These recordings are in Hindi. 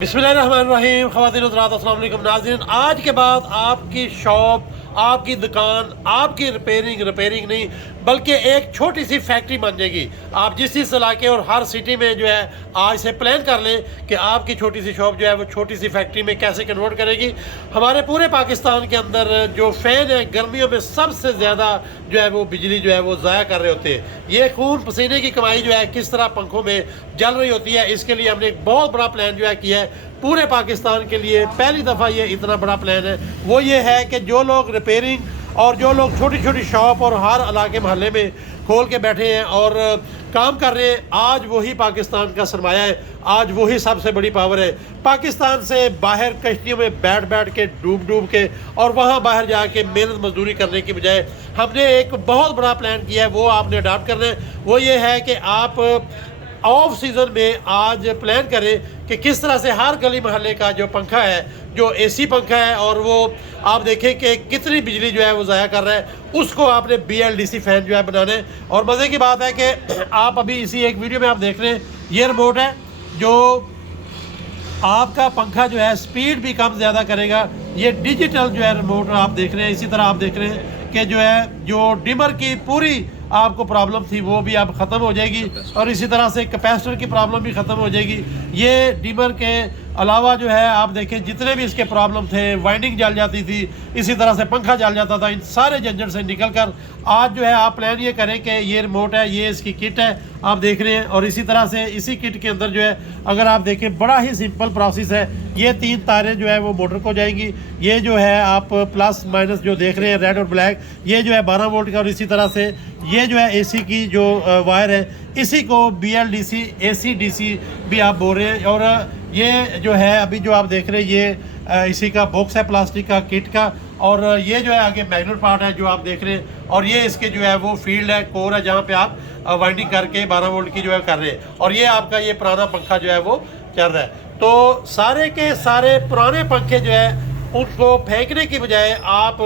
बिस्मिल्लाहिर्रहमानिर्रहीम। ख़वातीन हज़रात अस्सलाम वालेकुम नाज़रीन, आज के बाद आपकी शॉप, आपकी दुकान, आपकी रिपेयरिंग नहीं बल्कि एक छोटी सी फैक्ट्री बन जाएगी। आप जिस इलाके और हर सिटी में जो है आज से प्लान कर लें कि आपकी छोटी सी शॉप जो है वो छोटी सी फैक्ट्री में कैसे कन्वर्ट करेगी। हमारे पूरे पाकिस्तान के अंदर जो फ़ैन है गर्मियों में सबसे ज़्यादा जो है वो बिजली जो है वो ज़ाया कर रहे होते हैं। ये खून पसीने की कमाई जो है किस तरह पंखों में जल रही होती है, इसके लिए हमने एक बहुत बड़ा प्लान जो है किया है पूरे पाकिस्तान के लिए। पहली दफ़ा ये इतना बड़ा प्लान है, वो ये है कि जो लोग रिपेयरिंग और जो लोग छोटी छोटी शॉप और हर इलाके मोहल्ले में खोल के बैठे हैं और काम कर रहे हैं, आज वही पाकिस्तान का सरमाया है, आज वही सबसे बड़ी पावर है। पाकिस्तान से बाहर कश्तियों में बैठ के डूब के और वहाँ बाहर जाके मेहनत मजदूरी करने की बजाय हमने एक बहुत बड़ा प्लान किया है, वो आपने अडॉप्ट करना है। वो ये है कि आप ऑफ सीज़न में आज प्लान करें कि किस तरह से हर गली मोहल्ले का जो पंखा है, जो एसी पंखा है, और वो आप देखें कि कितनी बिजली जो है वो ज़ाया कर रहा है, उसको आपने BLDC फ़ैन जो है बनाना है। और मज़े की बात है कि आप अभी इसी एक वीडियो में आप देख रहे हैं, ये रिमोट है जो आपका पंखा जो है स्पीड भी कम ज़्यादा करेगा। ये डिजिटल जो है रिमोट आप देख रहे हैं। इसी तरह आप देख रहे हैं कि जो है जो डिमर की पूरी आपको प्रॉब्लम थी वो भी अब ख़त्म हो जाएगी, और इसी तरह से कैपेसिटर की प्रॉब्लम भी ख़त्म हो जाएगी। ये डिमर के अलावा जो है आप देखें जितने भी इसके प्रॉब्लम थे, वाइंडिंग जल जाती थी, इसी तरह से पंखा जल जाता था, इन सारे झंझट से निकल कर आज जो है आप प्लान ये करें कि ये रिमोट है, ये इसकी किट है आप देख रहे हैं। और इसी तरह से इसी किट के अंदर जो है अगर आप देखें बड़ा ही सिंपल प्रोसेस है। ये 3 तारें जो है वो मोटर को जाएंगी। ये जो है आप प्लस माइनस जो देख रहे हैं रेड और ब्लैक, ये जो है 12 वोल्ट का, और इसी तरह से ये जो है AC की जो वायर है, इसी को BLDC AC/DC भी आप बोल रहे हैं। और ये जो है अभी जो आप देख रहे हैं ये इसी का बॉक्स है प्लास्टिक का किट का, और ये जो है आगे मैग्नेट पार्ट है जो आप देख रहे हैं, और ये इसके जो है वो फील्ड है, कोर है, जहाँ पे आप वाइंडिंग करके 12 वोल्ट की जो है कर रहे हैं। और ये आपका ये पुराना पंखा जो है वो चल रहा है। तो सारे के सारे पुराने पंखे जो है उनको फेंकने की बजाय आप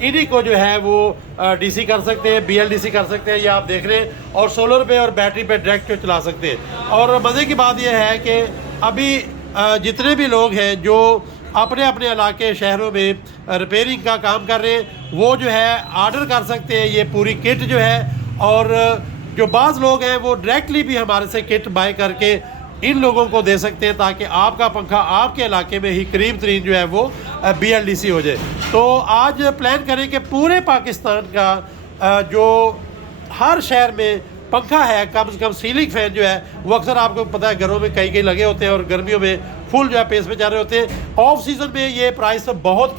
इन्हीं को जो है वो DC कर सकते हैं, BLDC कर सकते हैं, ये आप देख रहे हैं, और सोलर पे और बैटरी पे डायरेक्ट चला सकते हैं। और मज़े की बात यह है कि अभी जितने भी लोग हैं जो अपने अपने इलाके शहरों में रिपेयरिंग का काम कर रहे हैं, वो जो है ऑर्डर कर सकते हैं ये पूरी किट जो है। और जो बाज़ लोग हैं वो डायरेक्टली भी हमारे से किट बाय करके इन लोगों को दे सकते हैं, ताकि आपका पंखा आपके इलाके में ही करीब तरीन जो है वो BLDC हो जाए। तो आज प्लान करें कि पूरे पाकिस्तान का जो हर शहर में पंखा है, कम से कम सीलिंग फ़ैन जो है वो अक्सर आपको पता है घरों में कई लगे होते हैं, और गर्मियों में फुल जो है पेस पे जा रहे होते हैं। ऑफ सीज़न में ये प्राइस तो बहुत